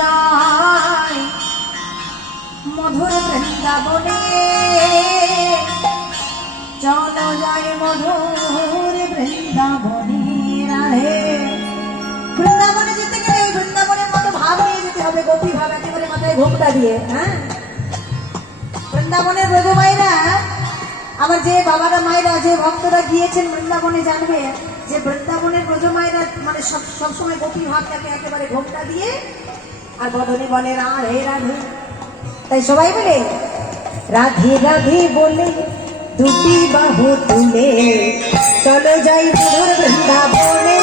যায় মধুর বৃন্দাবনে, চলো যায় মধুর বৃন্দাবনে। রাধে বৃন্দাবনে যেতে গেলে বৃন্দাবনের মতো ভাব নিয়ে যেতে হবে, গোপী ভাব একেবারে মাথায় ঘোমটা দিয়ে। হ্যাঁ, বৃন্দাবনের ব্রজমাইরা, আবার যে বাবারা মায়েরা যে ভক্তরা গিয়েছেন বৃন্দাবনে জানবে যে বৃন্দাবনের ব্রজমাইরা মানে সবসময় গোপী ভাবটাকে একেবারে ঘোমটা দিয়ে আর বদনে বলে রাধে রাধে। তাই সবাই বলে রাধে রাধে বলে দুটি বাহু তুলে চলো যাই মধুর বৃন্দাবনে,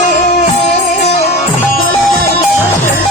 চলো যাই